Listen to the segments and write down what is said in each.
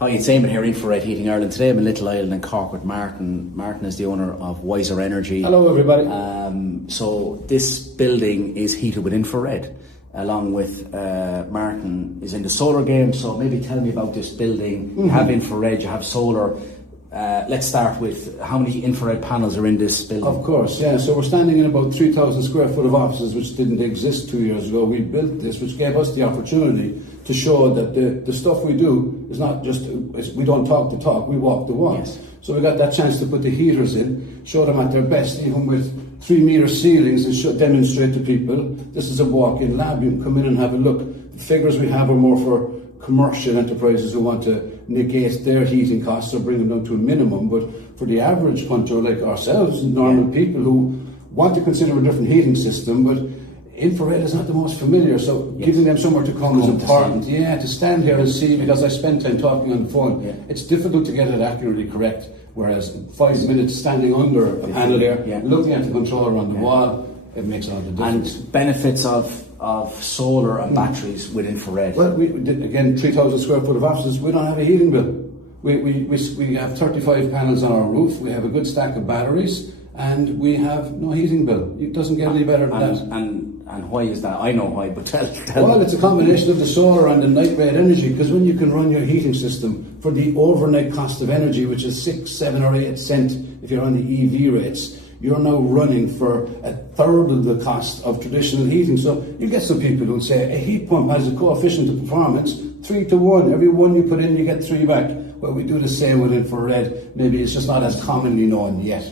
Hi, it's Eamon here, Infrared Heating Ireland. Today I'm in Little Island in Cork with Martin. Martin is the owner of Wiser Energy. Hello everybody. So this building is heated with infrared, along with Martin is in the solar game. So maybe tell me about this building. You have infrared, you have solar. Let's start with how many infrared panels are in this building. Of course, yeah. So we're standing in about 3,000 square foot of offices, which didn't exist 2 years ago. We built this, which gave us the opportunity to show that the stuff we do is not just, we don't talk the talk, we walk the walk. Yes. So we got that chance to put the heaters in, show them at their best, even with 3 metre ceilings, and demonstrate to people, this is a walk-in lab, you can come in and have a look. The figures we have are more for commercial enterprises who want to negate their heating costs or bring them down to a minimum, but for the average hunter like ourselves, normal people who want to consider a different heating system, but infrared is not the most familiar, so giving them somewhere to come is important. To stand here and see, because I spend time talking on the phone, it's difficult to get it accurately correct, whereas 5 minutes standing under a panel there, looking at the controller on the wall, it makes a lot of difference. And benefits of solar and batteries with infrared. Well, we did, again, 3,000 square foot of offices, we don't have a heating bill. We have 35 panels on our roof, we have a good stack of batteries, and we have no heating bill. It doesn't get any better than that. And why is that? I know why, but tell Well, it's a combination of the solar and the night rate energy, because when you can run your heating system for the overnight cost of energy, which is 6, 7 or 8 cents if you're on the EV rates, you're now running for a third of the cost of traditional heating. So you get some people who say a heat pump has a coefficient of performance 3 to 1. Every 1 you put in, you get 3 back. Well, we do the same with infrared. Maybe it's just not as commonly known yet.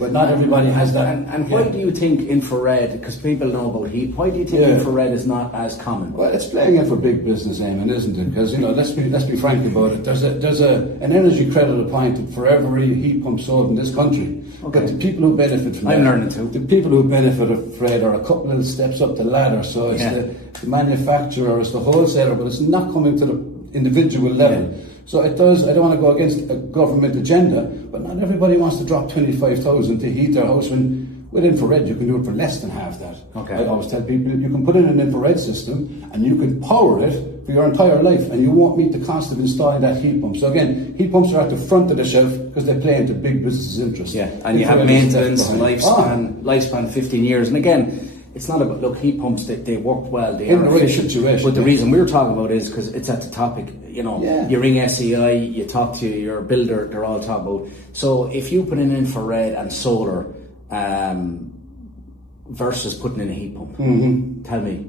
But not everybody has that. And why do you think infrared, because people know about heat, why do you think infrared is not as common? Well, it's playing it for big business, Eamon, isn't it? Because, let's be frank about it. There's an energy credit appointed for every heat pump sold in this country. Okay. But the people who benefit from I'm learning too. The people who benefit from infrared are a couple of steps up the ladder. So it's the manufacturer, it's the wholesaler, but it's not coming to the individual level. So it does, I don't want to go against a government agenda, but not everybody wants to drop 25,000 to heat their house when with infrared you can do it for less than half that. Okay. I always tell people you can put in an infrared system and you can power it for your entire life and you won't meet the cost of installing that heat pump. So again, heat pumps are at the front of the shelf because they play into big businesses' interests. Yeah, and you have maintenance, lifespan 15 years. And again, it's not about, look, heat pumps, they work well, they in are the right efficient. situation. But the reason we're talking about it is because it's at the topic, you ring SEI, you talk to your builder, they're all talking about. So if you put in infrared and solar versus putting in a heat pump, tell me.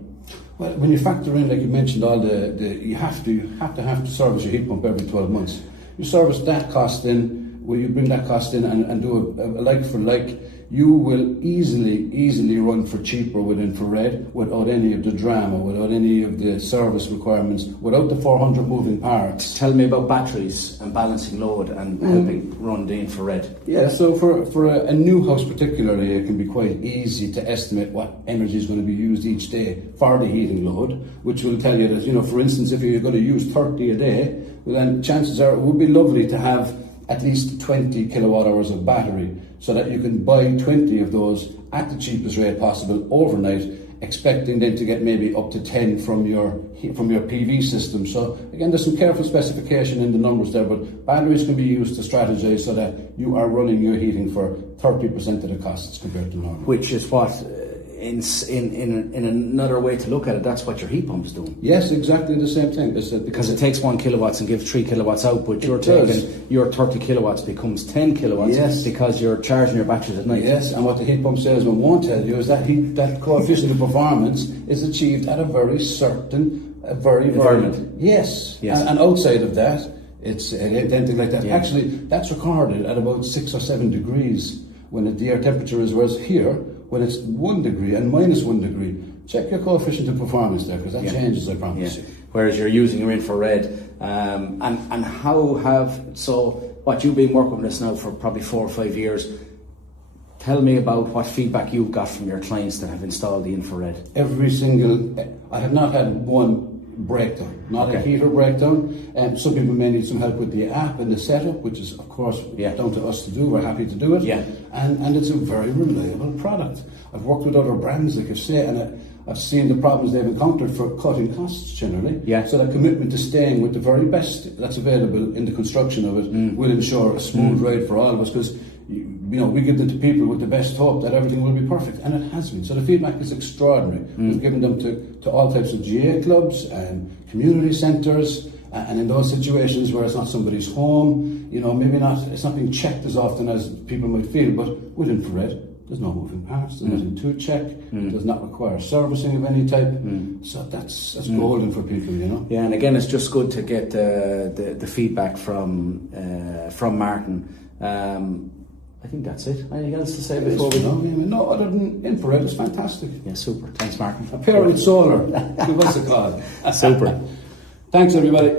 Well, when you factor in, like you mentioned, all you have to service your heat pump every 12 months. You service that cost in, where you bring that cost in and do a like for like, you will easily run for cheaper with infrared without any of the drama, without any of the service requirements, without the 400 moving parts. Tell me about batteries and balancing load and helping run the infrared. Yeah, so for a new house particularly, it can be quite easy to estimate what energy is going to be used each day for the heating load, which will tell you that, for instance, if you're going to use 30 a day, well then chances are it would be lovely to have at least 20 kilowatt hours of battery, so that you can buy 20 of those at the cheapest rate possible overnight, expecting then to get maybe up to 10 from your PV system. So again, there's some careful specification in the numbers there, but batteries can be used to strategize so that you are running your heating for 30% of the costs compared to normal. Which is what, in another way to look at it, that's what your heat pump's doing. Yes, exactly the same thing. Because it takes 1 kilowatts and gives 3 kilowatts out, but your 30 kilowatts becomes 10 kilowatts because you're charging your batteries at night. Yes, and what the heat pump salesman won't tell you is that coefficient of performance is achieved at a very certain environment. Yes. And outside of that, it's anything like that. Actually, that's recorded at about 6 or 7 degrees when the air temperature is, whereas here, when it's 1 degree and minus 1 degree, check your coefficient of performance there, because that changes, I promise you. Whereas you're using your infrared, what you've been working with this now for probably 4 or 5 years. Tell me about what feedback you've got from your clients that have installed the infrared. I have not had one breakdown, not a heater breakdown. Some people may need some help with the app and the setup, which is of course down to us to do. We're happy to do it. And it's a very reliable product. I've worked with other brands, like I say, and I've seen the problems they've encountered for cutting costs generally. Yeah. So that commitment to staying with the very best that's available in the construction of it will ensure a smooth ride for all of us, because we give them to people with the best hope that everything will be perfect, and it has been. So the feedback is extraordinary. We've given them to all types of GA clubs and community centres, and in those situations where it's not somebody's home, it's not being checked as often as people might feel, but with infrared, there's no moving parts, there's nothing to check, it does not require servicing of any type, so that's golden for people, Yeah, and again, it's just good to get the feedback from Martin. I think that's it. Anything else to say before we go? No, other than infrared, it's fantastic. Yeah, super. Thanks, Martin. A pair with solar. Give us a call. Super. Thanks, everybody.